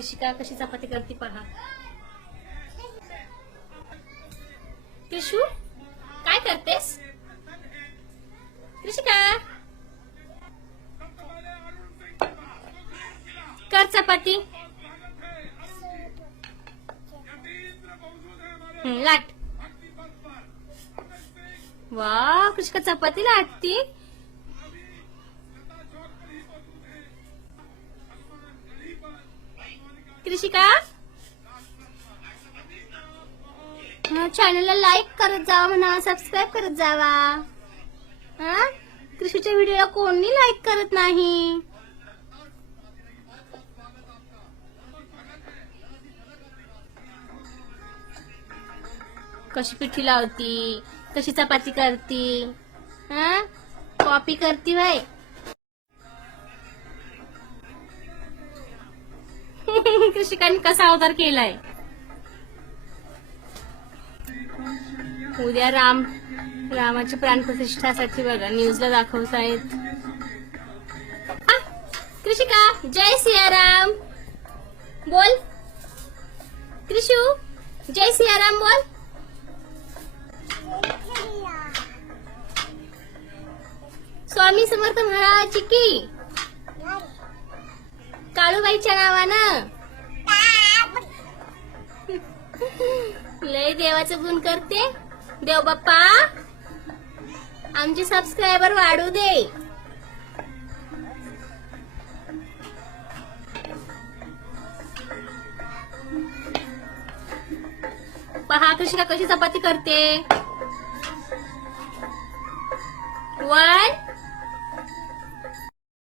कृषिका कशी चपाती करते पहा. कृषू काय करतेस? कृषिका कर चपाती. लाट. वा कृषिका चपाती लाटती. कृषिका चॅनलला लाईक करत जावा म्हणा सबस्क्राईब करत जावा. हा? कृषीच्या व्हिडिओला कोणी लाईक करत नाही? कशी पिठी लावती? कशी चपाती करती? हा? कॉपी करती भाई कृषिकांनी कसा अवतार केलाय? उद्या राम रामाची प्राणप्रतिष्ठासाठी बघा न्यूजला दाखवत आहेत कृषिका जय सियाराम. बोल. कृषू जय सियाराम बोल. स्वामी समर्थ महाराज की? काळूबाईच्या नावानं. लय देवाचं गुण करते. देव बाप्पा आमचे सबस्क्रायबर वाढू दे. पहा कृष्णा कशी चपाती करते. वन